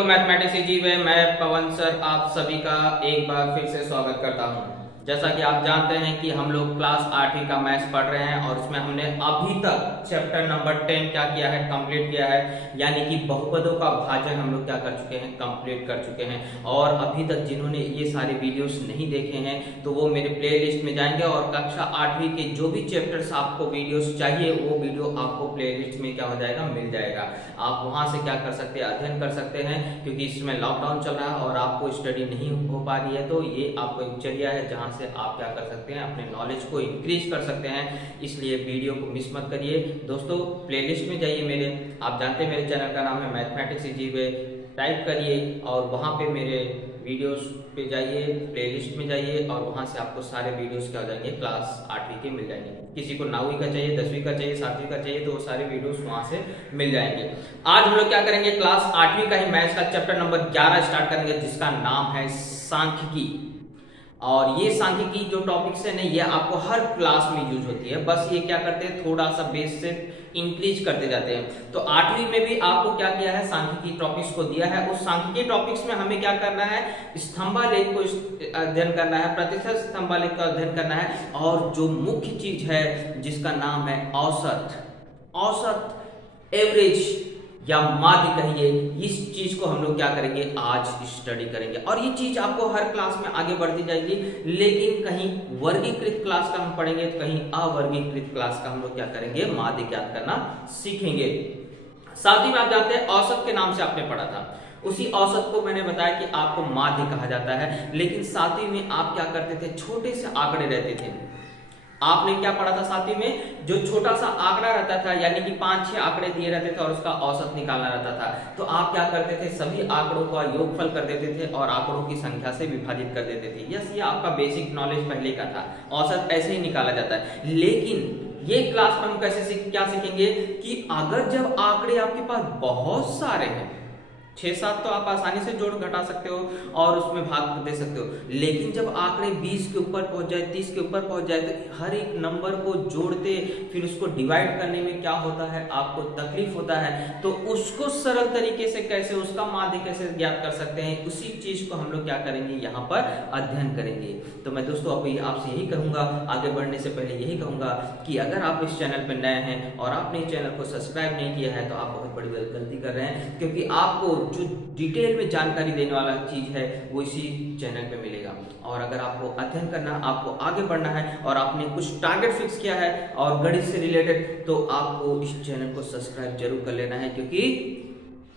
तो मैथमेटिक्स जी में मैं पवन सर आप सभी का एक बार फिर से स्वागत करता हूं। जैसा कि आप जानते हैं कि हम लोग क्लास 8वीं का मैथ्स पढ़ रहे हैं और उसमें हमने अभी तक चैप्टर नंबर 10 क्या किया है, कंप्लीट किया है। यानी कि बहुपदों का भाजन हम लोग क्या कर चुके हैं, कंप्लीट कर चुके हैं। और अभी तक जिन्होंने ये सारे वीडियोस नहीं देखे हैं तो वो मेरे प्लेलिस्ट में जाएंगे और कक्षा 8वीं के जो भी चैप्टर्स आपको वीडियोस चाहिए वो वीडियो आपको प्लेलिस्ट में क्या हो जाएगा, मिल जाएगा। आप वहां से क्या कर सकते हैं, अध्ययन कर सकते हैं। क्योंकि इसमें लॉकडाउन चल रहा है और आपको स्टडी नहीं हो पा रही है तो ये आपको एक जरिया है जहां से आप क्या कर सकते हैं, अपने नॉलेज को इंक्रीज कर सकते हैं। इसलिए वीडियो को मिस मत करिए दोस्तों। प्लेलिस्ट में जाइए मेरे, आप जानते हैं मेरे चैनल का नाम है मैथमेटिक्स जी वे, टाइप करिए और वहां पे मेरे वीडियोस पे जाइए, प्लेलिस्ट में जाइए और वहां से आपको सारे वीडियोस क्या हो जाएंगे, क्लास 8वीं के मिल जाएंगे। किसी को 9वीं का चाहिए, 10वीं का चाहिए, 7वीं का चाहिए तो वो सारे वीडियोस वहां से मिल जाएंगे। आज हम लोग क्या करेंगे, क्लास 8वीं का ही मैथ्स का चैप्टर नंबर 11 स्टार्ट करेंगे जिसका नाम है सांख्यिकी। और ये सांख्यिकी जो टॉपिक्स है ना, ये आपको हर क्लास में यूज होती है। बस ये क्या करते हैं, थोड़ा सा बेस से इंक्रीज करते जाते हैं। तो 8वीं में भी आपको क्या किया है, सांख्यिकी टॉपिक्स को दिया है। उस सांख्यिकी टॉपिक्स में हमें क्या करना है, स्तंभालेख को अध्ययन करना है, प्रतिशत स्तंभालेख का अध्ययन करना है। और जो मुख्य चीज है जिसका नाम है औसत, एवरेज या माध्य कहिए, इस चीज को हम लोग क्या करेंगे, आज स्टडी करेंगे। और ये चीज आपको हर क्लास में आगे बढ़ती जाएगी। लेकिन कहीं वर्गीकृत क्लास का हम पढ़ेंगे तो कहीं अवर्गीकृत क्लास का हम लोग क्या करेंगे, माध्य ज्ञात करना सीखेंगे। साथ ही में आप जानते हैं औसत के नाम से आपने पढ़ा था, उसी औसत को मैंने बताया कि आपको माध्य कहा जाता है। लेकिन साथ ही में आप क्या करते थे, छोटे से आंकड़े रहते थे। आपने क्या पढ़ा था साथी में, जो छोटा सा आंकड़ा रहता था यानी कि 5-6 आंकड़े दिए रहते थे और उसका औसत निकालना रहता था। तो आप क्या करते थे, सभी आंकड़ों का योगफल कर देते थे और आंकड़ों की संख्या से विभाजित कर देते थे। यस, ये आपका बेसिक नॉलेज पहले का था। औसत ऐसे ही निकाला जाता है। लेकिन ये क्लास में हम कैसे क्या सीखेंगे कि अगर जब आंकड़े आपके पास बहुत सारे हैं, 6-7 तो आप आसानी से जोड़ घटा सकते हो और उसमें भाग दे सकते हो। लेकिन जब आंकड़े 20 के ऊपर पहुंच जाए, 30 के ऊपर पहुंच जाए तो हर एक नंबर को जोड़ते फिर उसको डिवाइड करने में क्या होता है, आपको तकलीफ होता है। तो उसको सरल तरीके से कैसे, उसका माध्य कैसे ज्ञात कर सकते हैं, उसी चीज को हम लोग क्या करेंगे, यहाँ पर अध्ययन करेंगे। तो मैं दोस्तों अभी आपसे यही कहूंगा, आगे बढ़ने से पहले यही कहूंगा कि अगर आप इस चैनल पर नए हैं और आपने चैनल को सब्सक्राइब नहीं किया है तो आप बहुत बड़ी गलती कर रहे हैं। क्योंकि आपको जो डिटेल में जानकारी देने वाला चीज है वो इसी चैनल पे मिलेगा। और अगर आपको अध्ययन करना, आपको आगे बढ़ना है और आपने कुछ टारगेट फिक्स किया है और गणित से रिलेटेड, तो आपको इस चैनल को सब्सक्राइब जरूर कर लेना है। क्योंकि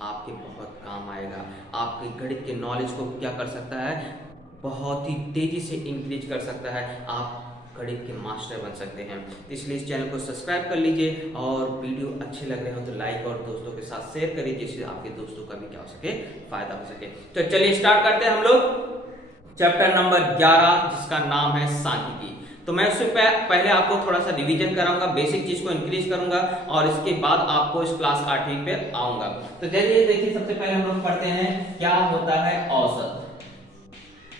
आपके बहुत काम आएगा, आपके गणित के नॉलेज को क्या कर सकता है, बहुत ही तेजी से इंक्रीज कर सकता है। आप गणित के मास्टर बन सकते हैं। इसलिए इस चैनल को सब्सक्राइब कर लीजिए और वीडियो अच्छे लग रहे हो तो लाइक और दोस्तों के साथ शेयर करिए जिससे आपके दोस्तों का भी क्या हो सके, फायदा हो सके। तो चलिए स्टार्ट करते हैं हम लोग चैप्टर नंबर 11 जिसका नाम है सांख्यिकी। तो मैं उससे पहले आपको थोड़ा सा रिवीजन कराऊंगा, बेसिक चीज को इंक्रीज करूंगा और इसके बाद आपको इस क्लास 8वीं पे आऊंगा। तो चलिए देखिए, सबसे पहले हम लोग पढ़ते हैं क्या होता है औसत।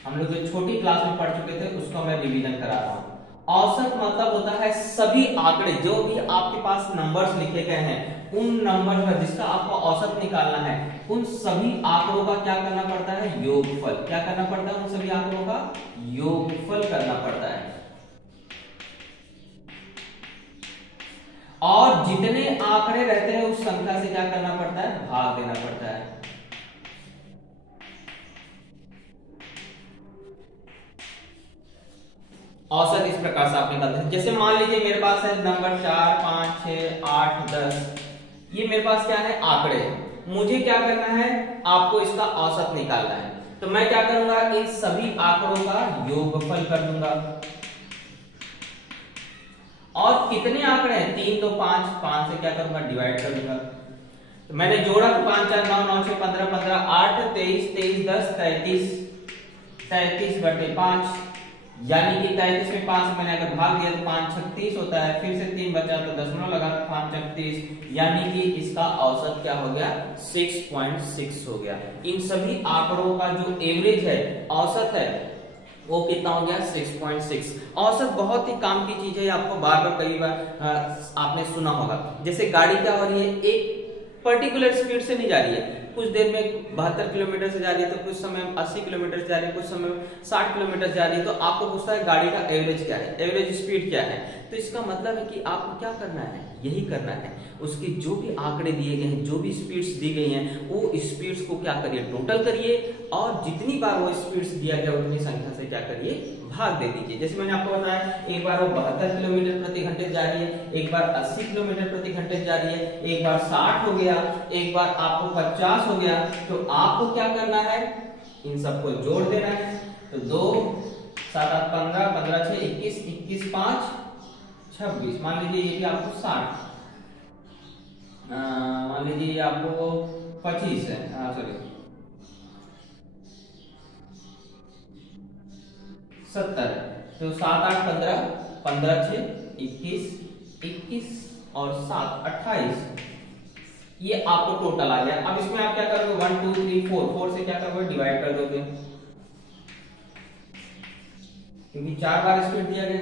हम लोग जो छोटी क्लास में पढ़ चुके थे उसको मैं रिवीजन करा रहा हूं। औसत मतलब होता है सभी आंकड़े, जो भी आपके पास नंबर्स लिखे गए हैं उन नंबर का जिसका आपको औसत निकालना है, उन सभी आंकड़ों का क्या करना पड़ता है, योगफल। क्या करना पड़ता है, उन सभी आंकड़ों का योगफल करना पड़ता है। और जितने आंकड़े रहते हैं उस संख्या से क्या करना पड़ता है, भाग देना पड़ता है। औसत इस प्रकार से आप निकालते हैं। जैसे मान लीजिए मेरे पास है नंबर 4, 5, 6, 8, 10, ये मेरे पास क्या है, आंकड़े। मुझे क्या करना है, आपको इसका औसत निकालना है। तो मैं क्या करूंगा, इन सभी आंकड़ों का योगफल कर दूंगा। और कितने आंकड़े हैं, 3 तो 5 से क्या करूंगा, डिवाइड कर दूंगा। तो मैंने जोड़ा 5, 4, 9, 9, 6, 15, 15, 8, 23, 23, 10, 33 बटे 5, यानी कि 33 में 5 से मैंने अगर भाग दिया तो 5 36 होता है। फिर से 3 बचा तो दशमलव लगा, 5 36, यानी कि इसका औसत क्या हो गया, 6.6 हो गया। इन सभी आंकड़ों का जो एवरेज है, औसत है, वो कितना हो गया, 6.6। औसत बहुत ही काम की चीज है, आपको बार बार कई बार आपने सुना होगा। जैसे गाड़ी क्या हो रही है, एक पर्टिकुलर स्पीड से नहीं जा रही है, कुछ देर में 72 किलोमीटर से जा रही है, तो कुछ समय 80 किलोमीटर से जा रही है, कुछ समय 60 किलोमीटर से जा रही है, तो आपको पूछता है गाड़ी का एवरेज क्या है, एवरेज स्पीड क्या है। तो इसका मतलब है कि आपको क्या करना है, यही करना है, उसके जो भी आंकड़े दिए गए हैं, जो भी स्पीड्स दी गई हैं, वो स्पीड्स को क्या करिए, टोटल करिए, और जितनी बार वो स्पीड्स दिया गया उतनी संख्या से क्या करिए, भाग दे दीजिए। जैसे मैंने आपको बताया, एक बार वो 72 किलोमीटर प्रति घंटे जा रही है, एक बार 80 किलोमीटर प्रति घंटे जा रही है, एक बार 60 हो गया, एक बार आपको 50 हो गया, तो आपको क्या करना है, इन सबको जोड़ देना है। तो 2 7 8 15 15 6 21 21 5 26, मान लीजिए ये कि आपको 60, मान लीजिए आपको 25 है, सॉरी 70, तो 7 8 15 15 6 21 21 और 7 28, ये आपको टोटल आ गया। अब इसमें आप क्या करोगे, 1 2 3 4 से क्या करोगे, डिवाइड कर दोगे, क्योंकि 4 बार स्पीड दिया गया,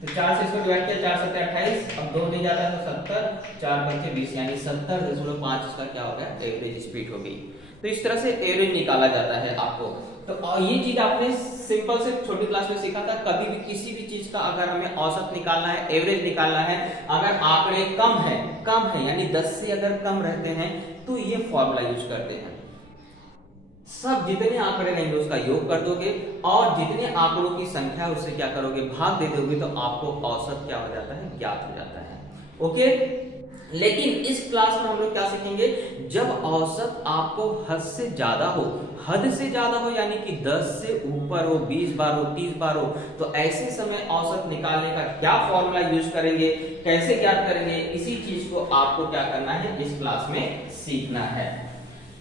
तो 4 से इसको डिवाइड किया, 4 7 28, अब 2 नहीं जाता तो 70, 4 5 20, यानी 70.5 इसका क्या हो गया, एवरेज स्पीड हो गई। तो इस तरह से एवरेज निकाला जाता है आपको। तो ये चीज आपने सिंपल से छोटी क्लास में सीखा था। कभी भी किसी भी चीज का अगर हमें औसत निकालना है, एवरेज निकालना है, अगर आंकड़े कम है यानी 10 से अगर कम रहते हैं, तो ये फॉर्मूला यूज करते हैं। सब जितने आंकड़े रहेंगे उसका योग कर दोगे, और जितने आंकड़ों की संख्या उससे क्या करोगे, भाग दे दोगे, तो आपको औसत क्या हो जाता है, ज्ञात हो जाता है। ओके, लेकिन इस क्लास में हम लोग क्या सीखेंगे, जब औसत आपको हद से ज्यादा हो यानी कि 10 से ऊपर हो, 20 बार हो, 30 बार हो, तो ऐसे समय औसत निकालने का क्या फॉर्मूला यूज करेंगे, कैसे ज्ञात करेंगे, इसी चीज को आपको क्या करना है, इस क्लास में सीखना है।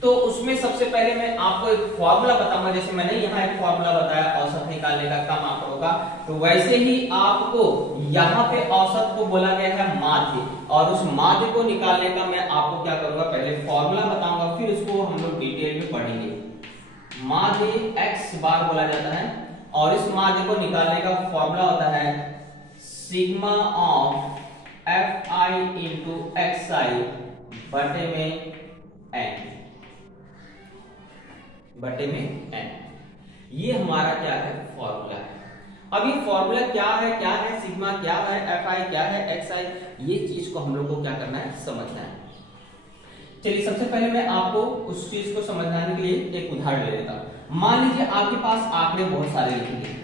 तो उसमें सबसे पहले मैं आपको एक फॉर्मूला बताऊंगा, जैसे मैंने यहाँ एक फॉर्मूला बताया औसत निकालने का कम आंकड़ों का, तो वैसे ही आपको यहाँ पे औसत को बोला गया है माध्य, और उस माध्य को निकालने का मैं आपको क्या करूंगा, पहले फॉर्मूला बताऊंगा, फिर उसको हम लोग डिटेल में पढ़ेंगे। माध्य x बार बोला जाता है, और इस माध्य को निकालने का फॉर्मूला होता है sigma of fi into xi बटे में n, ये हमारा क्या है, फॉर्मूला है। अब ये फॉर्मूला क्या है, सिग्मा क्या है, fi क्या है, xi, ये चीज को हम लोग को क्या करना है, समझना है। चलिए सबसे पहले मैं आपको उस चीज को समझाने के लिए एक उदाहरण ले लेता हूं। मान लीजिए आपके पास आंकड़े बहुत सारे लिखेंगे,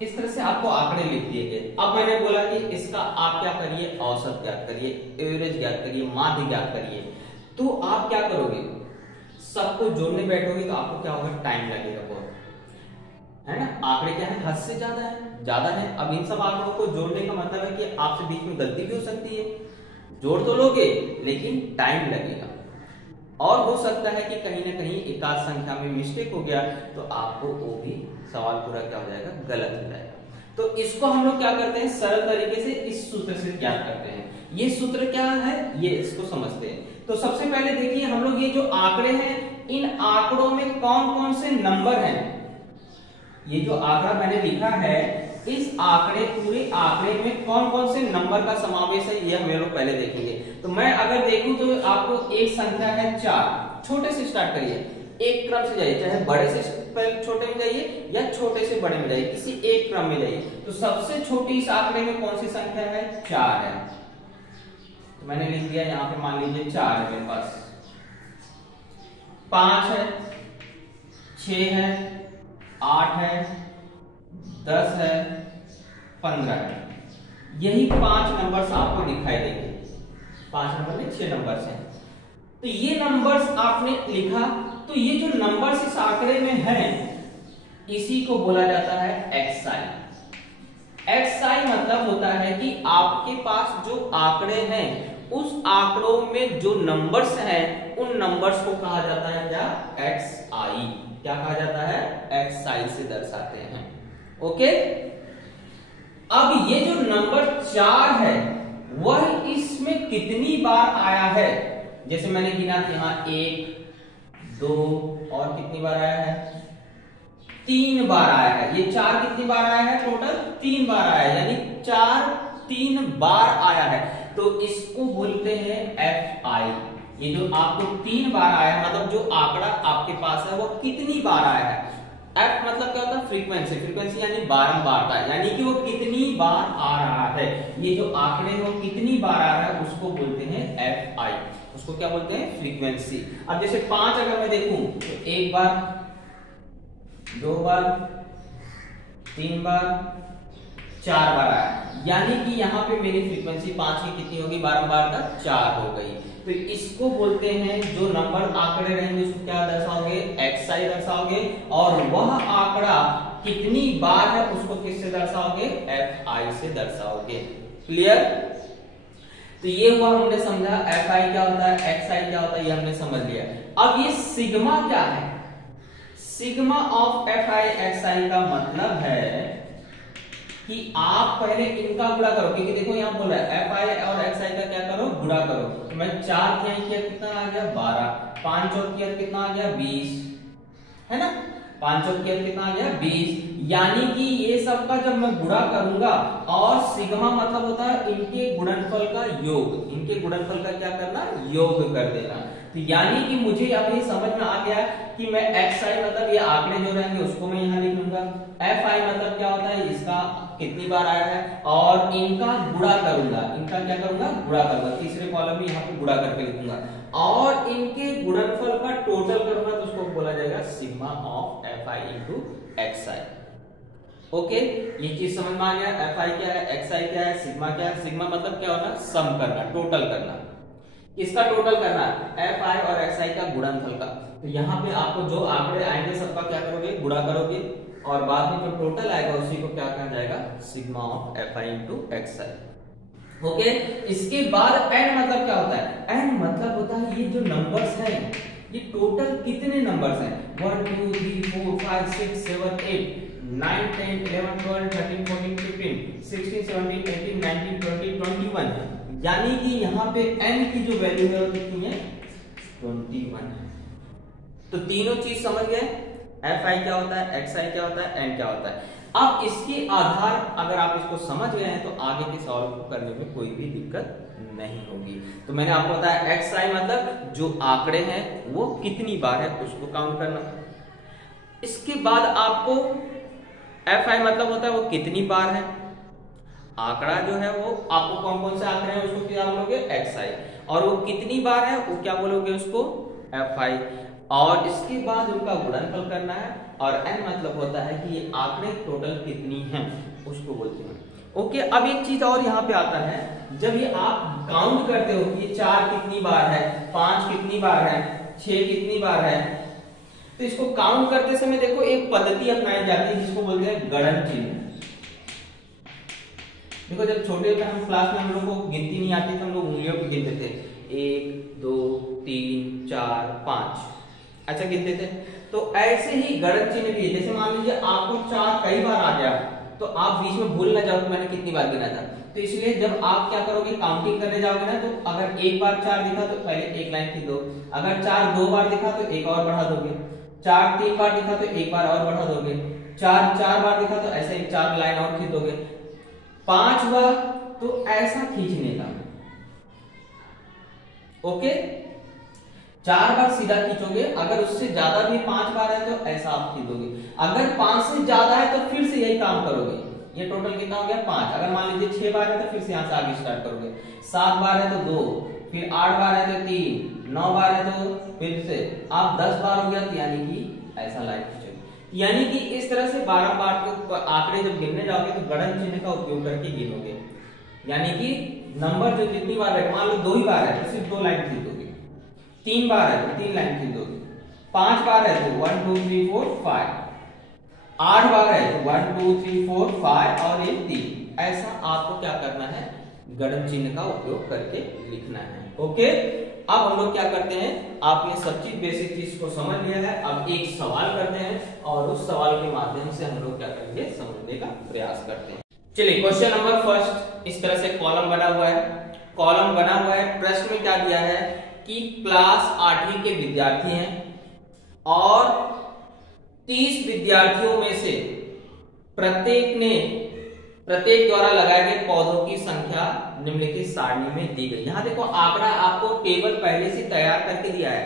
इस तरह से आपको आंकड़े लिख दिए गए। अब मैंने बोला कि इसका आप क्या करिए, औसत ज्ञात करिए, एवरेज ज्ञात करिए, माध्य ज्ञात करिए। तो आप क्या करोगे, सबको जोड़ने बैठोगे तो आपको क्या होगा, टाइम लगेगा बहुत, है ना। आंकड़े क्या है, हद से ज्यादा है। अब इन सब आंकड़ों को जोड़ने का मतलब है कि आपसे बीच में गलती भी हो सकती है, जोड़ तो लोगे लेकिन टाइम लगेगा, और हो सकता है कि कहीं ना कहीं एकाध संख्या में मिस्टेक हो गया तो आपको वो भी सवाल पूरा क्या हो जाएगा, गलत हो जाएगा। तो इसको हम लोग क्या करते हैं, सरल तरीके से इस सूत्र से ज्ञात करते हैं। ये सूत्र क्या है, ये इसको समझते हैं। तो सबसे पहले देखिए, हम लोग ये जो आंकड़े हैं, इन आंकड़ों में कौन कौन से नंबर हैं। ये जो आंकड़ा मैंने लिखा है, इस आंकड़े, पूरे आंकड़े में कौन कौन से नंबर का समावेश है, ये हम लोग पहले देखेंगे। तो मैं अगर देखूं तो आपको एक संख्या है 4, छोटे से स्टार्ट करिए, एक क्रम से जाइए, चाहे बड़े से पहले छोटे में जाइए या छोटे से बड़े में जाइए, किसी एक क्रम में जाइए। तो सबसे छोटी इस आंकड़े में कौन सी संख्या है, 4 है। तो मैंने लिख दिया यहाँ पे, मान लीजिए 4 है मेरे पास, 5 है, 6 है, 8 है, 10 है, 15 है। यही 5 नंबर्स आपको दिखाई देंगे, 5 नंबर में 6 नंबर्स हैं। तो ये नंबर्स आपने लिखा, तो ये जो नंबर्स इस आंकड़े में हैं, इसी को बोला जाता है xi। xi मतलब होता है कि आपके पास जो आंकड़े हैं, उस आंकड़ों में जो नंबर्स हैं, उन नंबर्स को कहा जाता है क्या, xi। क्या कहा जाता है, एक्साई से दर्शाते हैं। ओके, अब ये जो नंबर 4 है वह इसमें कितनी बार आया है, जैसे मैंने गिना था यहाँ 1 2 और कितनी बार आया है, 3 बार आया है। ये 4 कितनी बार आया है, टोटल 3 बार आया है, यानी 4 3 बार आया है, तो इसको बोलते हैं एफ आई। ये जो आपको 3 बार आया है, मतलब जो आंकड़ा आपके पास है वो कितनी बार आया है। एफ मतलब क्या होता है, फ्रीक्वेंसी, फ्रीक्वेंसी यानी बारंबारता, यानी कि वो कितनी बार आ रहा है, ये जो आंकड़े वो कितनी बार आ रहा है उसको बोलते हैं एफ आई, उसको क्या बोलते हैं, फ्रीक्वेंसी। अब जैसे 5 अगर मैं देखूं तो 1 बार 2 बार 3 बार 4 बार आया, यानी कि यहाँ पे मेरी फ्रीक्वेंसी 5 की कितनी होगी, बारंबारता 4 हो गई। तो इसको बोलते हैं, जो नंबर आंकड़े रहेंगे उसको क्या दर्शाओगे, एक्साई दर्शाओगे, और वह आंकड़ा कितनी बार है उसको किससे दर्शाओगे, एफ आई से दर्शाओगे। क्लियर? तो ये हुआ, हमने समझा एफ आई क्या होता है, एक्स आई क्या होता है, ये हमने समझ लिया। अब ये सिग्मा क्या है, sigma of F I X I का मतलब है कि आप पहले इनका गुणा करो, क्योंकि देखो यहाँ बोल रहा है एफ आई और एक्स आई का क्या करो, गुणा करो। तो मैं 4 किया कितना आ गया, 12, 5 और किया कितना आ गया, 20, है ना, 5 और किया कितना आ गया, 20, यानी कि ये सब का जब मैं गुणा करूंगा, और सिग्मा मतलब होता है इनके गुणनफल का योग, इनके गुणनफल का क्या करना, योग कर देना। तो यानी कि मुझे अब ये समझ में आ गया कि मैं एक्स आई मतलब ये आंकड़े जो रहेंगे उसको मैं यहाँ लिख लूंगा, एफ आई मतलब क्या होता है, इसका कितनी बार आया है, और इनका गुणा करूंगा, इनका क्या करूंगा, गुणा करूंगा, तीसरे कॉलम में यहाँ पे गुणा करके लिखूंगा, और इनके गुणनफल का टोटल करूंगा, तो उसको बोला जाएगा sigma of F I into x I. Okay, ये चीज समझ में आ गया, एफ आई क्या है, एक्स आई क्या है, सिग्मा क्या है। सिग्मा मतलब क्या होता है, सम करना, टोटल करना, इसका टोटल करना, एफ आई और एक्स आई का गुणनफल का। तो यहाँ पे आपको जो आंकड़े आएंगे सबका क्या करोगे, गुणा करोगे, और बाद में जो टोटल आएगा उसी को क्या कहा जाएगा, sigma of F I into x I. Okay, इसके बाद एन मतलब क्या होता है, एन मतलब होता है ये जो नंबर्स हैं, ये टोटल कितने नंबर्स हैं, 1 2 3 4 5 6 7 8 9 10 11 12 13 14 15 16 17 18 19 20 21, यानी कि यहाँ पे n की जो वैल्यू है वो कितनी है, 21 है। तो तीनों चीज समझ गए, एफ आई क्या होता है, एक्स आई क्या होता है, एन क्या होता है। अब इसके आधार अगर आप इसको समझ गए हैं तो आगे के सवाल को करने में कोई भी दिक्कत नहीं होगी। तो मैंने आपको बताया एक्स आई मतलब जो आंकड़े हैं वो कितनी बार है उसको काउंट करना। इसके बाद आपको एफ आई मतलब होता है वो कितनी बार है, आंकड़ा जो है वो आपको कौन कौन से आंकड़े हैं उसको क्या बोलोगे, एक्स आई, और वो कितनी बार है वो क्या बोलोगे उसको, एफ आई, और इसके बाद उनका गुणनफल करना है, और एन मतलब होता है कि ये आंकड़े टोटल कितनी हैं उसको बोलते हैं। ओके, अब एक चीज और यहाँ पे आता है, जब ये आप काउंट करते हो कि ये 4 कितनी बार है, 5 कितनी बार है, 6 कितनी बार है, तो इसको काउंट करते समय देखो एक पद्धति अपनाई जाती है जिसको बोलते हैं गणन चिन्ह। देखो जब छोटे थे हम क्लास में, हम लोग को गिनती नहीं आती थी, हम लोग उंगलियों पे गिनते थे, 1 2 3 4 5 अच्छा गिनते थे। तो ऐसे ही गणन चिन्ह भी, जैसे मान लीजिए आपको 4 कई बार आ गया तो आप बीच में भूल ना जाओ कि मैंने कितनी बार गिना था। तो इसलिए जब आप क्या करोगे, काउंटिंग करने जाओगे ना, तो अगर एक बार 4 दिखा तो पहले एक लाइन खींच दो, अगर 4 2 बार दिखा तो एक और बढ़ा दोगे, 4 3 बार दिखा तो एक बार और बढ़ा दोगे, 4 4 बार दिखा तो ऐसे 4 लाइन और खींच दोगे, 5 बार तो ऐसा खींचने का। ओके, 4 बार सीधा खींचोगे, अगर उससे ज्यादा भी 5 बार है तो ऐसा आप खींचोगे, अगर 5 से ज्यादा है तो फिर से यही काम करोगे। ये टोटल कितना हो गया, 5। अगर मान लीजिए 6 बार है तो फिर से यहाँ से आगे स्टार्ट करोगे, 7 बार है तो 2, फिर 8 बार है तो 3, 9 बार है तो फिर से आप 10 बार हो गया, तो यानी कि ऐसा लाइन खींचोगे। यानी कि इस तरह से 12 बार के आंकड़े जब गिनने जाओगे तो गणन चिन्ह का उपयोग करके गिनोगे, यानी कि नंबर जो जितनी बार है, मान लो 2 ही बार है तो सिर्फ 2 लाइन खींच दोगे, 3 बार है तो 3 लाइन खींच दोगे, 5 बार है तो 1 2 3 4 5, 8 बार है तो 1 2 3 4 5 और ये 3। ऐसा आपको क्या करना है, गणन चिन्ह का उपयोग करके लिखना है। ओके, अब हम लोग क्या करते हैं, आपने सब चीज बेसिक चीज को समझ लिया है, अब एक सवाल करते हैं और उस सवाल के माध्यम से हम लोग क्या करेंगे, समझने का प्रयास करते हैं। चलिए क्वेश्चन नंबर फर्स्ट, इस तरह से कॉलम बना हुआ है, कॉलम बना हुआ है। प्रश्न में क्या दिया है कि क्लास 8वीं के विद्यार्थी हैं और 30 विद्यार्थियों में से प्रत्येक द्वारा लगाए गए पौधों की संख्या निम्नलिखित सारणी में दी गई। यहां देखो आंकड़ा आपको टेबल पहले से तैयार करके दिया है।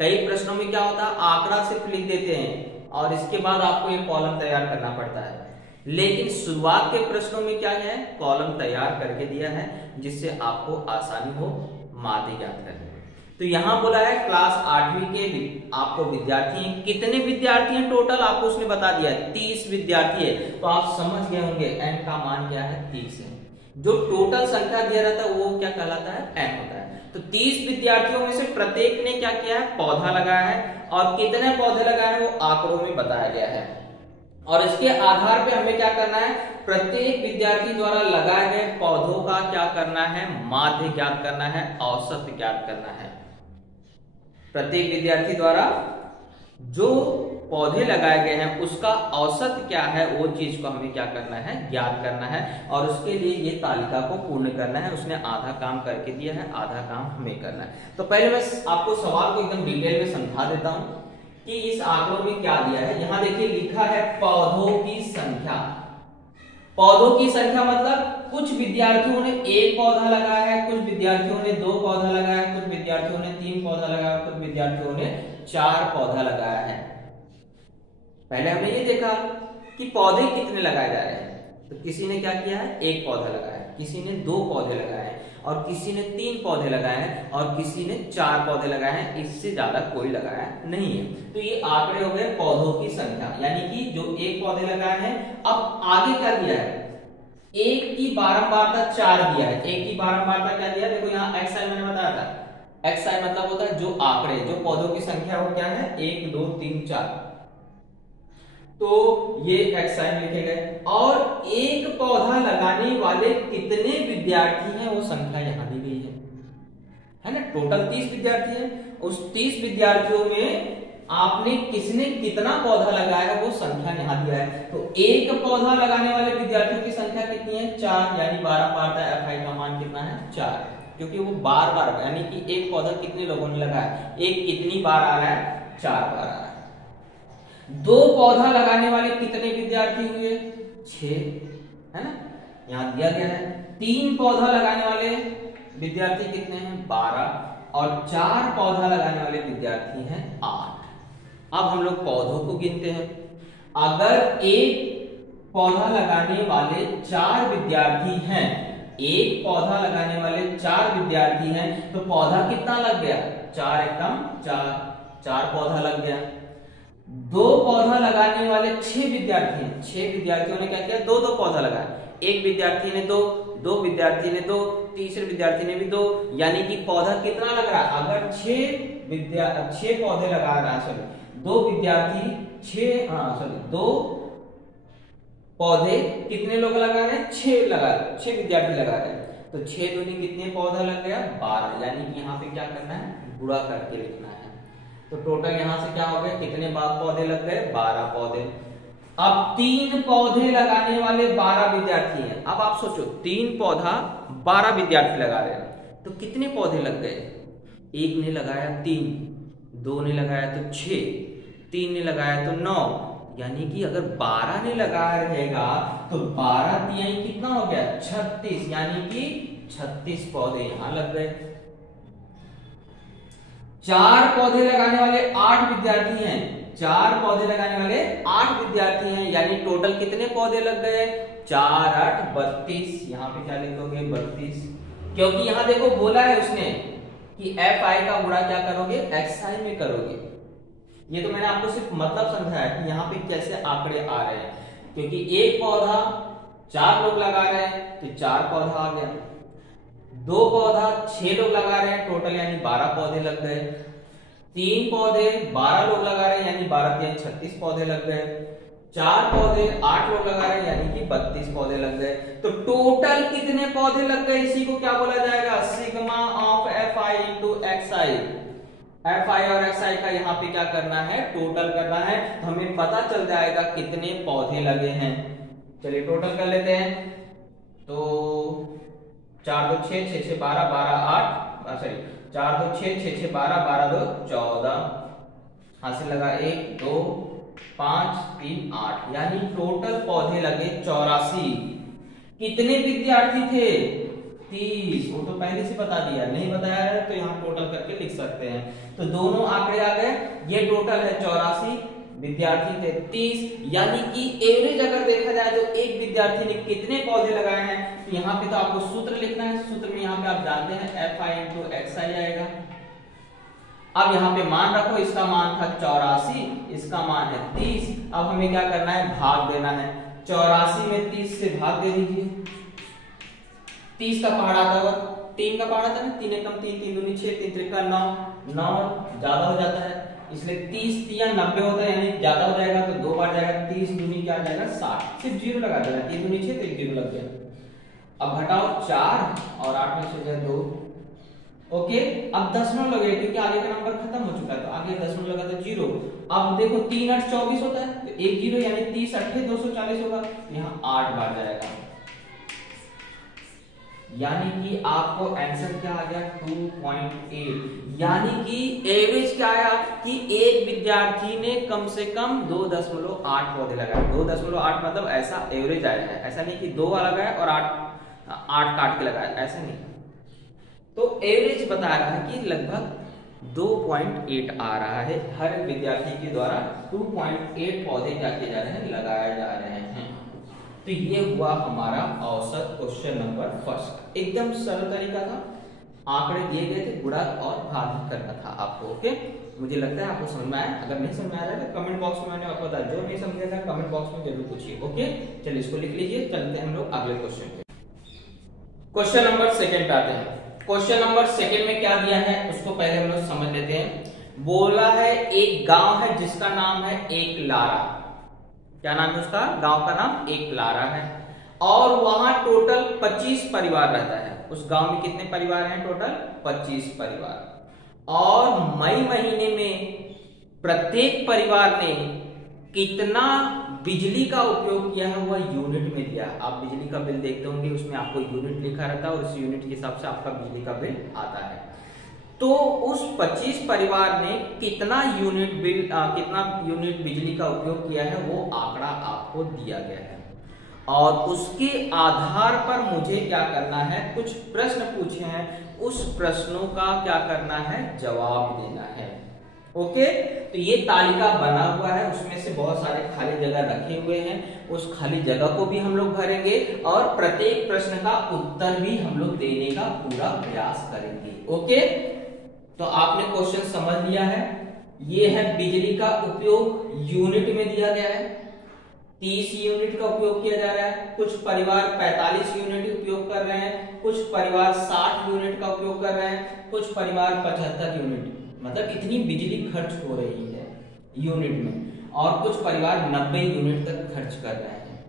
कई प्रश्नों में क्या होता है, आंकड़ा सिर्फ लिख देते हैं और इसके बाद आपको एक कॉलम तैयार करना पड़ता है, लेकिन शुरुआत के प्रश्नों में क्या है, कॉलम तैयार करके दिया है जिससे आपको आसानी हो माध्य ज्ञात करने में। तो यहां बोला है क्लास 8वीं के आपको विद्यार्थी हैं, कितने विद्यार्थी हैं टोटल आपको उसने बता दिया है, 30 विद्यार्थी है। तो आप समझ गए होंगे n का मान क्या है, 30 है। जो टोटल संख्या दिया रहता है वो क्या कहलाता है, n होता है। तो 30 विद्यार्थियों में से प्रत्येक ने क्या किया है, पौधा लगाया है और कितने पौधे लगाए हैं वो आंकड़ों में बताया गया है। और इसके आधार पे हमें क्या करना है, प्रत्येक विद्यार्थी द्वारा लगाए गए पौधों का क्या करना है, माध्य ज्ञात करना है, औसत ज्ञात करना है। प्रत्येक विद्यार्थी द्वारा जो पौधे लगाए गए हैं उसका औसत क्या है, वो चीज को हमें क्या करना है, ज्ञात करना है। और उसके लिए ये तालिका को पूर्ण करना है। उसने आधा काम करके दिया है, आधा काम हमें करना है। तो पहले मैं आपको सवाल को एकदम डिटेल में समझा देता हूं कि इस आंकड़ों में क्या दिया है। यहां देखिए लिखा है पौधों की संख्या। पौधों की संख्या मतलब कुछ विद्यार्थियों ने 1 पौधा लगाया है, कुछ विद्यार्थियों ने 2 पौधा लगाया है, कुछ विद्यार्थियों ने 3 पौधा लगाया, कुछ विद्यार्थियों ने 4 पौधा लगाया है। पहले हमने ये देखा कि पौधे कितने लगाए जा रहे हैं। तो किसी ने क्या किया है, 1 पौधा लगाया है, किसी ने 2 पौधे लगाए हैं और किसी ने 3 पौधे लगाए हैं और किसी ने 4 पौधे लगाए हैं। इससे ज्यादा कोई लगाया नहीं है। तो ये आंकड़े हो गए पौधों की संख्या, यानी कि जो 1 पौधे लगाए हैं। अब आगे क्या दिया है, 1 की बारंबारता 4 दिया है। 1 की बारंबारता क्या दिया, देखो यहाँ एक्स आई मैंने बताया था। एक्स आई मतलब होता है जो आंकड़े, जो पौधों की संख्या वो क्या है, 1 2 3 4। तो ये एक्स आई लिखे गए और 1 पौधा लगाने वाले कितने विद्यार्थी हैं वो संख्या यहां दी गई है ना। टोटल 30 विद्यार्थी हैं। उस 30 विद्यार्थियों में आपने किसने कितना पौधा लगाया है वो संख्या यहां दिया है। तो 1 पौधा लगाने वाले विद्यार्थियों की संख्या कितनी है, 4, यानी 12 बारता एफ आई का मान कितना है, 4, क्योंकि वो बार बार, यानी कि 1 पौधा कितने लोगों ने लगाया, 1 कितनी बार आ रहा है, 4 बार आ रहा है। 2 पौधा लगाने वाले कितने विद्यार्थी हुए, 6, है ना, यहां दिया गया है। 3 पौधा लगाने वाले विद्यार्थी कितने हैं, 12 और 4 पौधा लगाने वाले विद्यार्थी हैं 8। अब हम लोग पौधों को गिनते हैं। अगर 1 पौधा लगाने वाले 4 विद्यार्थी हैं, 1 पौधा लगाने वाले 4 विद्यार्थी हैं, तो पौधा कितना लग गया, 4 एकम 4 पौधा लग गया। 2 पौधा लगाने वाले 6 विद्यार्थी हैं, 6 विद्यार्थियों ने क्या किया, 2 पौधा लगाया। 1 विद्यार्थी ने 2 विद्यार्थी ने 2, तीसरे विद्यार्थी ने भी 2, यानी कि पौधा कितना लग रहा है। अगर 6 पौधे लगा रहा है, सॉरी 2 विद्यार्थी 2 पौधे कितने लोग लगा रहे हैं, 6 विद्यार्थी लगा रहे हैं। तो 6 दूनी कितने पौधा लग गया, 12, यानी कि यहाँ पे क्या करना है, गुणा करके लिखना है। तो टोटल यहां से क्या हो गया, कितने पौधे लग गए, 12 पौधे। अब 3 पौधे लगाने वाले 12 विद्यार्थी हैं। अब आप सोचो 3 पौधा 12 विद्यार्थी लगा रहे हैं, तो कितने पौधे लग गए, 1 ने लगाया 3, 2 ने लगाया तो 6, 3 ने लगाया तो 9, यानी कि अगर 12 ने लगाया रहेगा तो 12 तिहाई कितना हो गया, 36, यानी कि 36 पौधे यहां लग गए। 4 पौधे लगाने वाले 8 विद्यार्थी हैं, 4 पौधे लगाने वाले 8 विद्यार्थी हैं, यानी टोटल कितने पौधे लग गए, 4 8 32। यहां पे क्या लिखोगे, 32, क्योंकि यहां देखो बोला है उसने कि एफ आई का गुणा क्या करोगे, एक्स आई में करोगे। ये तो मैंने आपको सिर्फ मतलब समझाया कि यहाँ पे कैसे आंकड़े आ रहे हैं, क्योंकि 1 पौधा 4 लोग लगा रहे हैं तो 4 पौधा आ गया, 2 पौधा 6 लोग लगा रहे हैं टोटल, यानी 12 पौधे लग गए। 3 पौधे 12 लोग लगा रहे हैं, यानी 12 3 36 पौधे लग गए। 4 पौधे 8 लोग लगा रहे हैं, यानी कि 32 पौधे लग गए। तो टोटल कितने पौधे लग गए, इसी को क्या बोला जाएगा, sigma of F FI into XI, FI और XI का यहाँ पे क्या करना है, टोटल करना है। तो हमें पता चल जाएगा कितने पौधे लगे हैं। चलिए टोटल कर लेते हैं। तो 4 2 6 6 6 12 12 8 सॉरी 4 2 6 6 6 12 12 2 14 हाथ से लगा 1 2 5 3 8, यानी टोटल पौधे लगे 84। कितने विद्यार्थी थे, 30। वो तो पहले से बता दिया, नहीं बताया है तो यहाँ टोटल करके लिख सकते हैं। तो दोनों आंकड़े आ गए, ये टोटल है 84, विद्यार्थी थे 30, यानी कि एवरेज अगर देखा जाए तो एक विद्यार्थी ने कितने पौधे लगाए हैं। तो यहाँ पे तो आपको सूत्र लिखना है, सूत्र में यहाँ पे आप जानते हैं FI इंटू XI आएगा। अब यहाँ पे मान रखो, इसका मान था 84, इसका मान है 30। अब हमें क्या करना है, भाग देना है। 84 में 30 से भाग दे दीजिए। 30 का पहाड़ा था और 3 का पहाड़ा था ना, 3 एकम 3 3 दूनी 6 3 त्रिका 9 9 ज्यादा हो जाता है, इसलिए 30 3 90 होता है, यानी ज्यादा हो जाएगा तो 2 बार जाएगा। 30 दूनी क्या जाएगा 60, सिर्फ जीरो लगा देना, 3 दूनी 6 तो 1 जीरो लग गया। अब घटाओ 4 और 8 में से जाए 2। ओके, अब दशमलव लगे क्योंकि आगे का नंबर खत्म हो चुका है, तो आगे दशमलव लगा तो 0। अब देखो 3 8 24 होता है, तो 1 0 यानी 30 8 240 होगा, यहाँ 8 बार जाएगा। यानी कि आपको आंसर क्या आ गया, 2.8। यानी कि एवरेज क्या आया कि एक विद्यार्थी ने कम से कम 2.8 पौधे लगाए। 2.8 मतलब ऐसा एवरेज आया है, ऐसा नहीं कि 2 लगाए और 8 काट के लगाए, ऐसा नहीं। तो एवरेज बता रहा है कि लगभग 2.8 आ रहा है, हर विद्यार्थी के द्वारा 2.8 पौधे क्या किए जा रहे हैं, लगाए जा रहे हैं। तो ये हुआ हमारा औसत क्वेश्चन नंबर फर्स्ट। एकदम सरल तरीका था, आंकड़े दिए गए थे, गुणा और भाग करना था आपको। ओके, मुझे लगता है आपको समझ में आया। अगर नहीं समझ में आ रहा है तो कमेंट बॉक्स में मैंने आपको बताया, जो नहीं समझा था कमेंट बॉक्स में जरूर पूछिए। ओके, चलिए इसको लिख लीजिए, चलते हैं हम लोग अगले क्वेश्चन पे। क्वेश्चन नंबर सेकंड पे आते हैं। क्वेश्चन नंबर सेकंड में क्या दिया है उसको पहले हम लोग समझ लेते हैं। बोला है एक गांव है जिसका नाम है एक लारा। क्या नाम है उसका, गांव का नाम एक लारा है, और वहां टोटल 25 परिवार रहता है। उस गांव में कितने परिवार हैं, टोटल 25 परिवार। और मई महीने में प्रत्येक परिवार ने कितना बिजली का उपयोग किया है वह यूनिट में दिया। आप बिजली का बिल देखते होंगे, उसमें आपको यूनिट लिखा रहता है और उस यूनिट के हिसाब से आपका बिजली का बिल आता है। तो उस 25 परिवार ने कितना यूनिट बिजली का उपयोग किया है वो आंकड़ा आपको दिया गया है, और उसके आधार पर मुझे क्या करना है, कुछ प्रश्न पूछे हैं, उस प्रश्नों का क्या करना है, जवाब देना है। ओके, तो ये तालिका बना हुआ है, उसमें से बहुत सारे खाली जगह रखे हुए हैं, उस खाली जगह को भी हम लोग भरेंगे और प्रत्येक प्रश्न का उत्तर भी हम लोग देने का पूरा प्रयास करेंगे। ओके, तो आपने क्वेश्चन समझ लिया है। ये है बिजली का उपयोग यूनिट में दिया गया है, 30 यूनिट का उपयोग किया जा रहा है। कुछ परिवार 45 यूनिट उपयोग कर रहे हैं, कुछ परिवार 60 यूनिट का उपयोग कर रहे हैं, कुछ परिवार 75 यूनिट, मतलब इतनी बिजली खर्च हो रही है यूनिट में, और कुछ परिवार 90 यूनिट तक खर्च कर रहे हैं।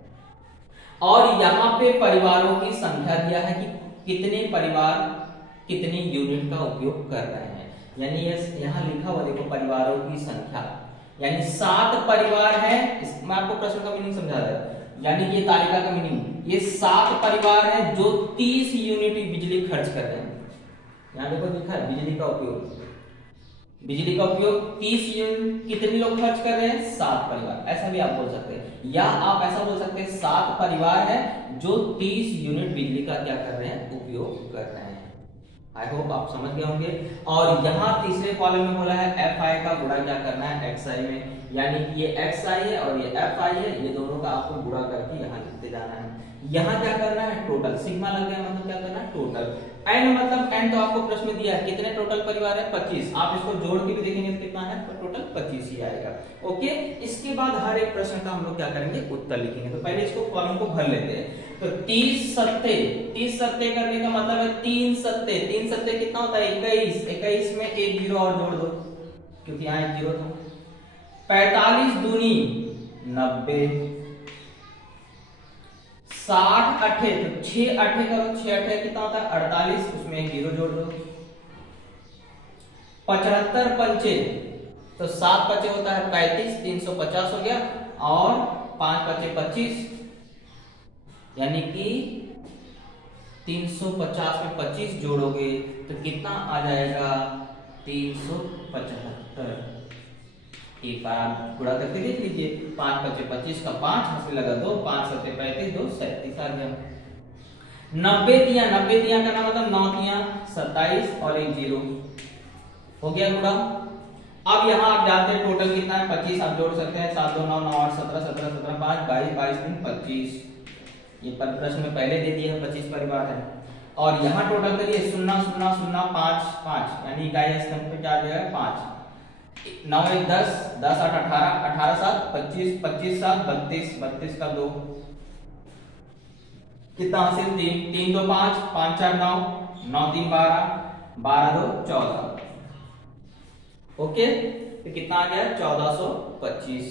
और यहाँ पे परिवारों की संख्या दिया है कि कितने परिवार कितने यूनिट का उपयोग कर रहे हैं, यानी यहाँ लिखा हुआ देखो परिवारों की संख्या, यानी 7 परिवार है। मैं आपको प्रश्न का मीनिंग समझा रहा हूं, यानी ये तालिका का मीनिंग, ये 7 परिवार हैं जो 30 यूनिट बिजली खर्च कर रहे हैं। यहाँ देखो लिखा है बिजली का उपयोग, बिजली का उपयोग 30 यूनिट, कितने लोग खर्च कर रहे हैं, 7 परिवार, ऐसा भी आप बोल सकते हैं। या आप ऐसा बोल सकते हैं 7 परिवार है जो 30 यूनिट बिजली का क्या कर रहे हैं, उपयोग कर रहे हैं। आई होप आप समझ गए होंगे। और यहाँ तीसरे कॉलम में बोला है FI का गुणा क्या करना है XI में, यानी कि ये XI है और ये FI है, ये दोनों का आपको गुणा करके यहाँ लिखते जाना है। यहाँ क्या करना है, टोटल, सिग्मा लग गया मतलब क्या करना है, टोटल। एन मतलब एन तो आपको प्रश्न में दिया है, कितने टोटल परिवार है, 25। आप इसको जोड़ के भी देखेंगे तो कितना है, तो टोटल 25 ही आएगा। ओके, इसके बाद हर एक प्रश्न का हम लोग क्या करेंगे, उत्तर लिखेंगे। तो पहले इसको कॉलम को भर लेते हैं। तो 30 सत्ते करने का मतलब है 3 सत्ते, 3 सत्ते कितना होता है, 21। 21 में 1 जीरो और जोड़ दो क्योंकि यहाँ 1 जीरो था। 45 दूनी 90, 60 अठे, तो 6 अठे करो, 6 अठे कितना होता है, 48, उसमें 1 जीरो जोड़ दो। 75 पंचे, तो 7 पचे होता है 35, 350 हो गया, और 5 पचे 25, यानी कि 350 में 25 जोड़ोगे तो कितना आ जाएगा 375। एक बार आप गुणा करके देख लीजिए, 5 पचे 25 का 5 हंसने लगा 2, 5 सत्ते 35, 2 37 आ गया। 90 तिया का नाम मतलब 9 तिया 27 और एक 0 हो गया गुणा। अब यहाँ आप जानते हैं टोटल कितना है 25, आप जोड़ सकते हैं 7 2 9 9 8 17 17 17 5 22 22 3 25, ये पर प्रश्न में पहले दे दिया है 25 परिवार है। और यहाँ टोटल करिए 0 0 0 5 5, यानी इकाई स्तंभ पे क्या आ जाएगा 5, 9 1 10 10 8 18 18 7 25 25 7 32 32 का 2, कितना हासिल 3 3 2 5 5 4 9 9 3 12 12 2 14, ओके, तो कितना आ गया 1425।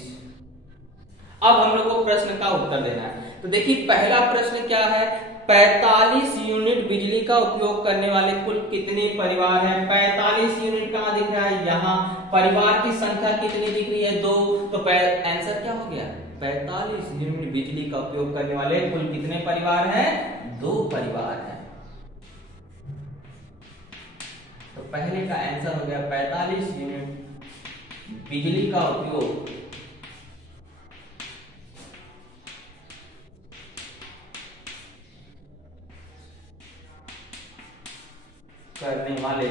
अब हम लोग को प्रश्न का उत्तर देना है। तो देखिए पहला प्रश्न क्या है, 45 यूनिट बिजली का उपयोग करने वाले कुल कितने परिवार हैं। 45 यूनिट कहाँ दिख रहा है, यहाँ। परिवार की संख्या कितनी दिख रही है 2, तो आंसर क्या हो गया 45 यूनिट बिजली का उपयोग करने वाले कुल कितने परिवार हैं, 2 परिवार हैं। तो पहले का आंसर हो गया 45 यूनिट बिजली का उपयोग करने वाले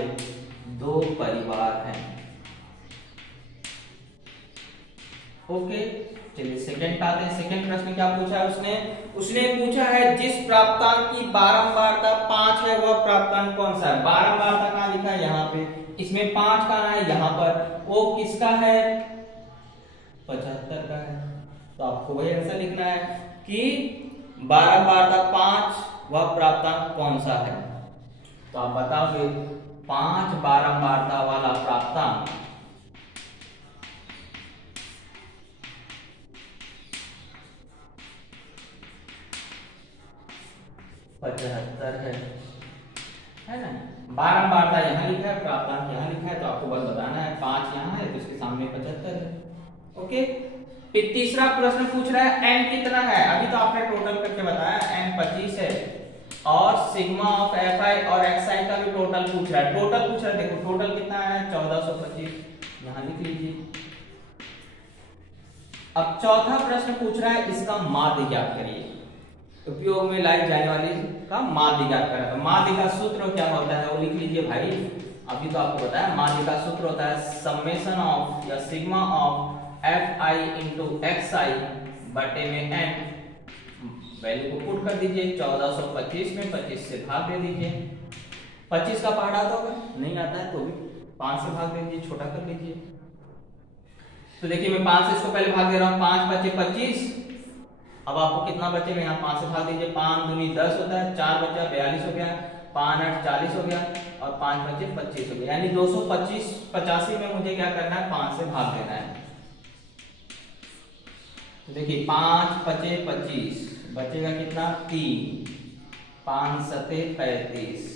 2 परिवार हैं। ओके, चलिए सेकंड आते हैं। सेकंड प्रश्न क्या पूछा है उसने पूछा है जिस प्राप्तांक की बारंबारता 5 है वह प्राप्तांक कौन सा है। बारंबारता कहाँ लिखा है, यहाँ पे। इसमें 5 कहाँ है, यहाँ पर। वो किसका है, 75 का है। तो आपको वही आंसर लिखना है कि बारंबारता 5 वह प्राप्तांक कौन सा है। तो आप बताओगे 5 बारंबारता वाला प्राप्तांक पचहत्तर है ना। बारंबारता यहाँ लिखा है, प्राप्तांक यहाँ लिखा है, तो आपको बस बताना है 5 यहाँ है तो इसके सामने 75 है। ओके, फिर तीसरा प्रश्न पूछ रहा है n कितना है। अभी तो आपने टोटल करके बताया n 25 है, और सिग्मा ऑफ fi और xi का भी टोटल पूछ रहा है। टोटल पूछ रहा है, देखो टोटल कितना है 1425, यहाँ लिख लीजिए। अब चौथा प्रश्न पूछ रहा है इसका माध्य ज्ञात करिए। उपयोग में लाई जाने वाली का माध्य ज्ञात करा। तो माध्य का सूत्र क्या होता है वो लिख लीजिए भाई। अभी तो आपको बताया माध्य का सूत्र होता है समेशन ऑफ या sigma of fi into xi बटे में n। वैल्यू को पुट कर दीजिए। 1425 में 25 से भाग दे दीजिए। 25 का पहाड़ा आता होगा, नहीं आता है तो भी 5 से भाग दे दीजिए, छोटा कर लीजिए। तो देखिए मैं 5 से इसको पहले भाग दे रहा हूँ, 5 बचे 25। अब आपको कितना बचेगा, यहाँ 5 से भाग दीजिए। 5 दूनी 10 होता है, 4 बचा 42 हो गया, 5 8 40 हो गया, और 5 बचे 25 हो गया। यानी 225 85 में मुझे क्या करना है, 5 से भाग देना है। तो देखिए 5 बचे 25, बचेगा कितना 3, 5 सते 35,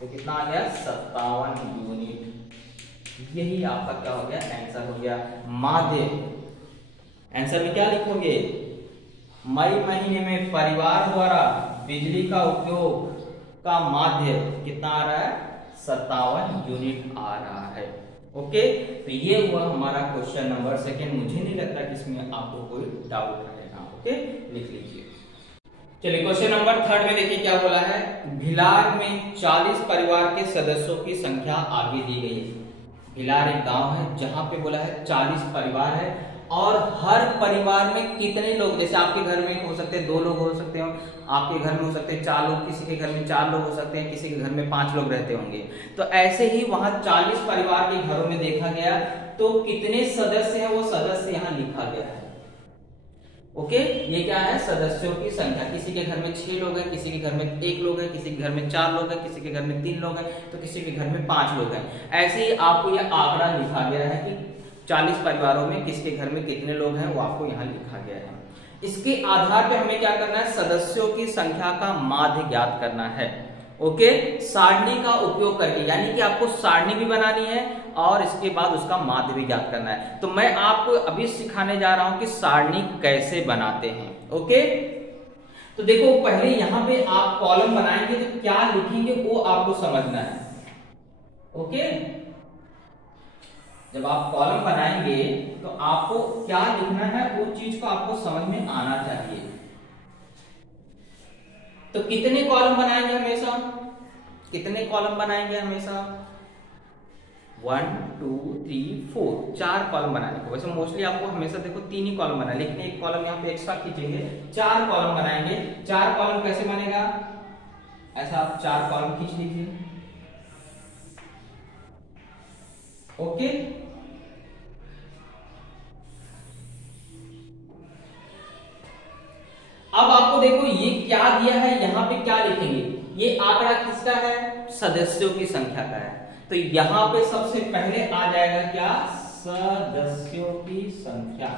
तो कितना आ गया 57 यूनिट। यही आपका क्या हो गया, आंसर हो गया। माध्य आंसर में क्या लिखोगे, मई महीने में परिवार द्वारा बिजली का उपयोग का माध्य कितना आ रहा है, 57 यूनिट आ रहा है। ओके, तो ये हुआ हमारा क्वेश्चन नंबर सेकंड। मुझे नहीं लगता कि इसमें आपको कोई डाउट रहेगा। ओके, लिख लीजिए। चलिए क्वेश्चन नंबर थर्ड में देखिए क्या बोला है। भिलार में 40 परिवार के सदस्यों की संख्या आगे दी गई है। भिलार एक गांव है जहां पे बोला है 40 परिवार है, और हर परिवार में कितने लोग, जैसे आपके घर में हो सकते हैं 2 लोग हो सकते हो, आपके घर में हो सकते हैं 4 लोग, किसी के घर में 4 लोग हो सकते हैं, किसी के घर में 5 लोग रहते होंगे। तो ऐसे ही वहां 40 परिवार के घरों में देखा गया तो कितने सदस्य हैं वो सदस्य यहाँ लिखा गया है। ओके, ये क्या है, सदस्यों की संख्या। किसी के घर में 6 लोग हैं, किसी के घर में 1 लोग है, किसी के घर में 4 लोग हैं, किसी के घर में 3 लोग हैं, तो किसी के घर में 5 लोग हैं। ऐसे ही आपको यह आंकड़ा लिखा गया है कि 40 परिवारों में किसके घर में कितने लोग हैं वो आपको यहाँ लिखा गया है। इसके आधार पे हमें क्या करना है, सदस्यों की संख्या का माध्य ज्ञात करना है। ओके, सारणी का उपयोग करके, यानी कि आपको सारणी भी बनानी है और इसके बाद उसका माध्य भी ज्ञात करना है। तो मैं आपको अभी सिखाने जा रहा हूं कि सारणी कैसे बनाते हैं। ओके, तो देखो पहले यहां पे आप कॉलम बनाएंगे तो क्या लिखेंगे वो आपको समझना है। ओके, जब आप कॉलम बनाएंगे तो आपको क्या लिखना है वो चीज को आपको समझ में आना चाहिए। तो कितने कॉलम बनाएंगे हमेशा, कितने कॉलम बनाएंगे हमेशा, 1 2 3 4, 4 कॉलम बनाने को। वैसे मोस्टली आपको हमेशा देखो 3 ही कॉलम बनाए, लेकिन एक कॉलम यहाँ पे एक्स्ट्रा खींचेंगे, 4 कॉलम बनाएंगे। 4 कॉलम कैसे बनेगा, ऐसा आप 4 कॉलम खींच लीजिए। ओके, अब आपको देखो ये क्या दिया है, यहां पे क्या लिखेंगे, ये आंकड़ा किसका है, सदस्यों की संख्या का है। तो यहां पे सबसे पहले आ जाएगा क्या, सदस्यों की संख्या,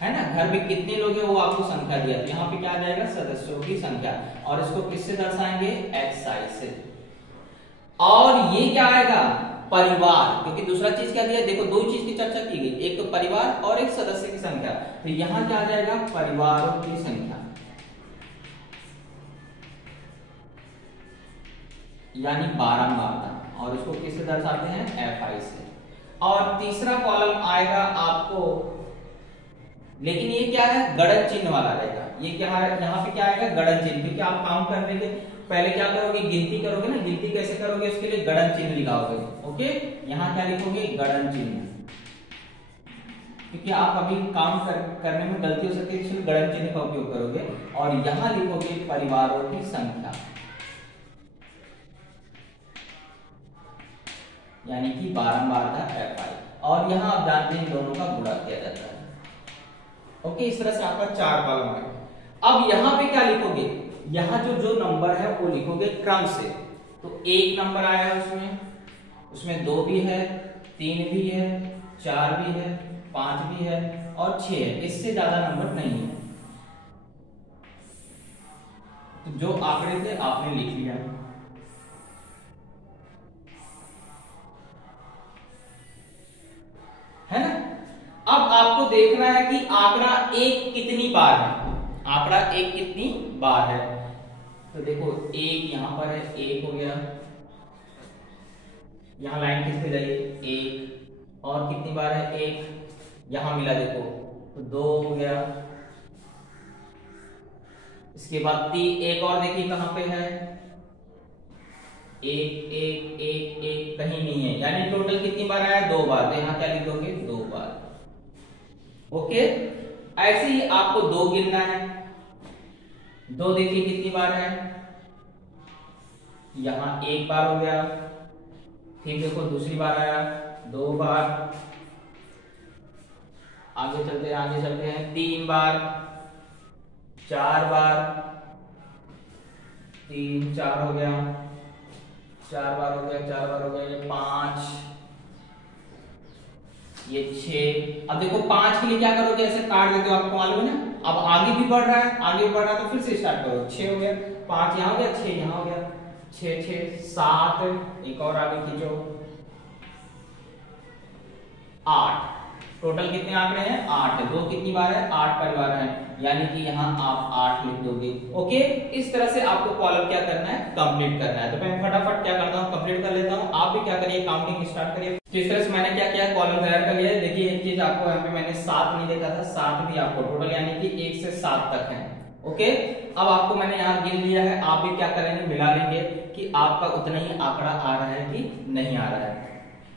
है ना। घर में कितने लोग हैं वो आपको संख्या दिया, तो यहां पे क्या आ जाएगा, सदस्यों की संख्या। और इसको किससे दर्शाएंगे, xi से। और ये क्या आएगा, परिवार, क्योंकि दूसरा चीज क्या दिया, देखो दो चीज की चर्चा की गई, एक तो परिवार और एक सदस्य की संख्या। तो यहां क्या आ जाएगा, परिवारों की संख्या, यानी बारंबारता। और इसको किससे दर्शाते हैं, fi से। और तीसरा कॉलम आएगा आपको, लेकिन ये क्या है, गणन चिन्ह वाला रहेगा। ये क्या है, यहाँ पे क्या आएगा, गणन चिन्ह, क्योंकि आप काउंट करने के पहले क्या करोगे, गिनती करोगे ना, गिनती कैसे करोगे उसके लिए गणन चिन्ह लिखाओगे। ओके, यहाँ क्या लिखोगे, गणन चिन्ह, क्योंकि आप अभी काम करने में गलती हो सकती है, इसलिए गणन चिन्ह का उपयोग करोगे। और यहाँ लिखोगे परिवारों की संख्या, यानी कि बारंबारता fi। और यहाँ आप जानते हैं दोनों का गुणा किया जाता है। ओके, इस तरह से आपका 4 कॉलम है। अब यहाँ पे क्या लिखोगे, यहाँ जो जो नंबर है वो लिखोगे क्रम से। तो 1 नंबर आया है उसमें 2 भी है, 3 भी है, 4 भी है, 5 भी है और 6 है, इससे ज्यादा नंबर नहीं है। तो जो आंकड़े थे आपने लिख लिया, है ना। अब आपको देखना है कि आंकड़ा 1 कितनी बार है, आंकड़ा 1 कितनी बार है। तो देखो 1 यहां पर है, 1 हो गया, यहां लाइन किस पे जाइए, 1, और कितनी बार है, 1, यहां मिला देखो तो 2 हो गया। इसके बाद 3, एक और देखिए कहां पे है, 1 1 1 1 कहीं नहीं है, यानी टोटल कितनी बार आया, 2 बार। तो यहां क्या लिख दोगे, 2 बार। ओके, ऐसे ही आपको 2 गिनना है। 2 देखिए कितनी बार है, यहां 1 बार हो गया, फिर देखो दूसरी बार आया 2 बार, आगे चलते हैं 3 बार, 4 बार, 3 4 हो गया, 4 बार हो गया, 4 बार हो गया, ये 5, ये 6। अब देखो 5 के लिए क्या करोगे, ऐसे काट देते हो, आपको मालूम है ना। अब आगे भी बढ़ रहा है, आगे बढ़ रहा है तो फिर से स्टार्ट करो। 6 हो गया, 5 यहां हो गया, 6 यहां हो गया, 6 6 7, एक और आगे खींचो, 8। टोटल कितने आंकड़े हैं, 8 है। 2 कितनी बार है, 8 परिवार है, यानी कि यहाँ आप 8 लिख दोगे। ओके, इस तरह से आपको कॉलम क्या करना है, कंप्लीट करना है। तो मैं फटाफट क्या करता हूँ, कंप्लीट कर लेता हूँ। आप भी क्या करिए, काउंटिंग स्टार्ट करिए। जिस तरह से मैंने क्या किया, कॉलम तैयार कर लिया। देखिए एक चीज आपको यहाँ पे मैंने 7 नहीं देखा था, 7 भी आपको टोटल, यानी कि 1 से 7 तक है। ओके, अब आपको मैंने यहाँ गिन लिया है। आप भी क्या करेंगे, मिला लेंगे कि आपका उतना ही आंकड़ा आ रहा है कि नहीं आ रहा है।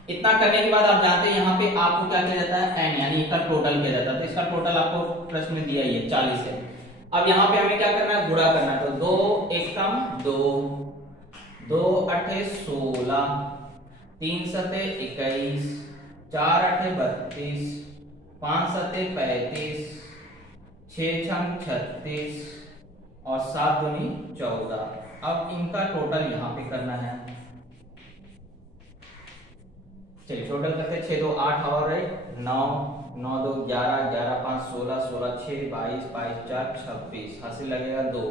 इतना करने के बाद आप जानते हैं यहाँ पे आपको क्या किया जाता है, एन, यानी इसका टोटल किया जाता है। तो इसका टोटल आपको प्रश्न में दिया ही है, 40 है। अब यहाँ पे हमें क्या करना है, गुणा करना है। तो 2 एकम 2, 2 8 16, 3 7 21, 4 8 32, 5 7 35, 6 6 36 और 7 दूनी 14। अब इनका टोटल यहाँ पे करना है। चलिए टोटल करते हैं, 6 2 8 और 9, 9 2 11, 11 5 16, 16 6 22, 22 4 26, हासिल लगेगा 2,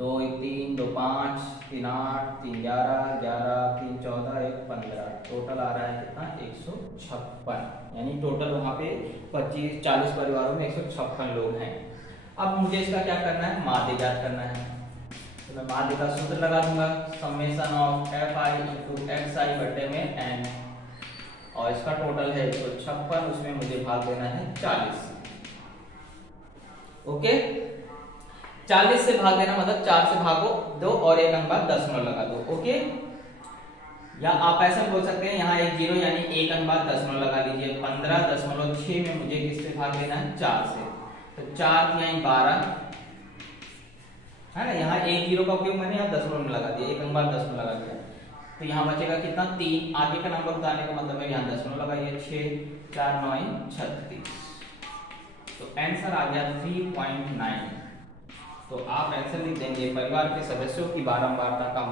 2 1 3 2 5 3 8 3 11 11 3 14 1 15, टोटल आ रहा है कितना 156, यानी टोटल वहाँ पे 25-40 परिवारों में 156 लोग हैं। अब मुझे इसका क्या करना है, माध्य ज्ञात करना है। तो मैं माध्य का सूत्र लगा दूंगा, summation of fi into xi बटे में n, और इसका टोटल है 156, उसमें मुझे भाग देना है 40। ओके, 40 से भाग देना मतलब 4 से भागो 2 और एक अंक बाद दशमलव लगा दो। ओके, या आप ऐसा बोल सकते हैं यहाँ एक 0 यानी एक अंक बाद दशमलव लगा लीजिए। 15.6 में मुझे किससे भाग देना है, 4 से। तो 4 यानी 12 है ना, यहाँ एक 0 का उपयोग मैंने यहाँ दशमलव में लगा दिया, एक अंक बाद दशमलव लगा दिया। तो यहाँ बचेगा कितना 3, आगे का नंबर उतारने का मतलब है यहाँ दशमलव लगाइए, 6 4 9 36। तो आंसर आ गया 3.9। तो आप आंसर लिख देंगे, परिवार के सदस्यों की बारंबारता का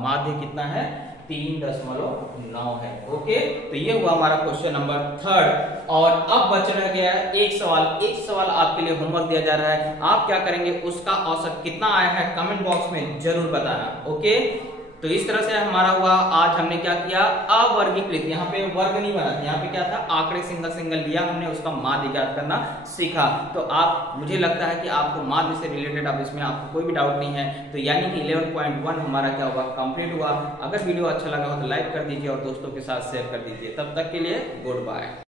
माध्य कितना है, 3.9 है। ओके, तो ये हुआ हमारा क्वेश्चन नंबर 3। और अब बच रह गया है एक सवाल आपके लिए होमवर्क दिया जा रहा है। आप क्या करेंगे, उसका औसत कितना आया है कमेंट बॉक्स में जरूर बताना। ओके, तो इस तरह से हमारा हुआ। आज हमने क्या किया, अवर्गीकृत, यहाँ पे वर्ग नहीं बना, यहाँ पे क्या था, आंकड़े सिंगल सिंगल लिया हमने, उसका माध्य ज्ञात करना सीखा। तो आप, मुझे लगता है कि आपको माध्य से रिलेटेड अब इसमें आपको कोई भी डाउट नहीं है। तो यानी कि 11.1 हमारा क्या हुआ, कंप्लीट हुआ। अगर वीडियो अच्छा लगा हो तो लाइक कर दीजिए और दोस्तों के साथ शेयर कर दीजिए। तब तक के लिए गुड बाय।